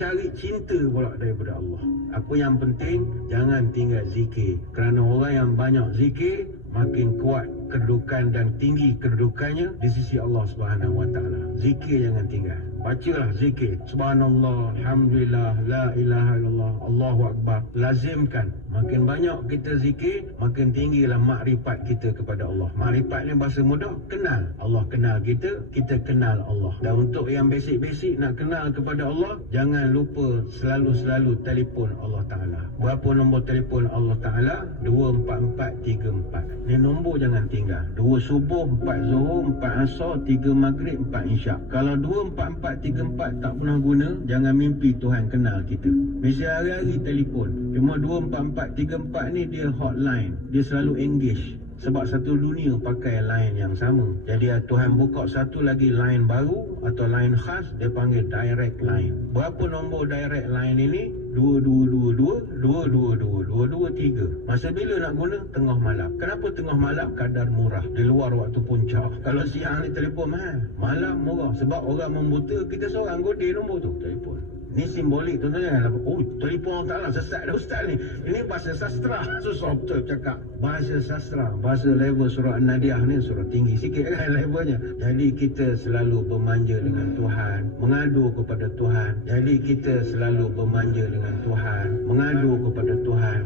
Cari cinta pula daripada Allah. Apa yang penting, jangan tinggal zikir. Kerana orang yang banyak zikir, makin kuat kedudukan dan tinggi kedudukannya di sisi Allah Subhanahu Wa Taala. Zikir jangan tinggal. Bacalah zikir. Subhanallah, alhamdulillah, la ilaha illallah, Allahu akbar. Lazimkan. Makin banyak kita zikir, makin tinggilah makrifat kita kepada Allah. Makrifat ni bahasa mudah, kenal. Allah kenal kita, kita kenal Allah. Dan untuk yang basic-basic nak kenal kepada Allah, jangan lupa selalu-selalu telefon Allah Ta'ala. Berapa nombor telefon Allah Ta'ala? 24434. Ni nombor jangan tinggal. 2 subuh, 4 zuhur, 4 asar, 3 maghrib, 4 isyak. Kalau 24434 tak pernah guna, jangan mimpi Tuhan kenal kita. Mesti hari-hari telefon. Cuma 24434 ni dia hotline. Dia selalu engage. Sebab satu dunia pakai line yang sama. Jadi Tuhan buka satu lagi line baru atau line khas, dia panggil direct line. Berapa nombor direct line ini? 2222 2222 3. Masa bila nak guna? Tengah malam. Kenapa tengah malam? Kadar murah. Di luar waktu puncak. Kalau siang ni telefon mahal. Malam murah. Sebab orang membuta, kita seorang godeh nombor tu. Telefon. Ni simbolik tuan-tuan. Oh, telefon Allah Ta'ala sesat dah ustaz ni. Ini bahasa sastra. Susah betul cakap. Bahasa sastra. Bahasa level surah An-Nadiah ni surah tinggi sikit kan levelnya. Jadi kita selalu bermanja dengan Tuhan. Mengadu kepada Tuhan. Jadi kita selalu bermanja dengan Tuhan. Mengadu kepada Tuhan.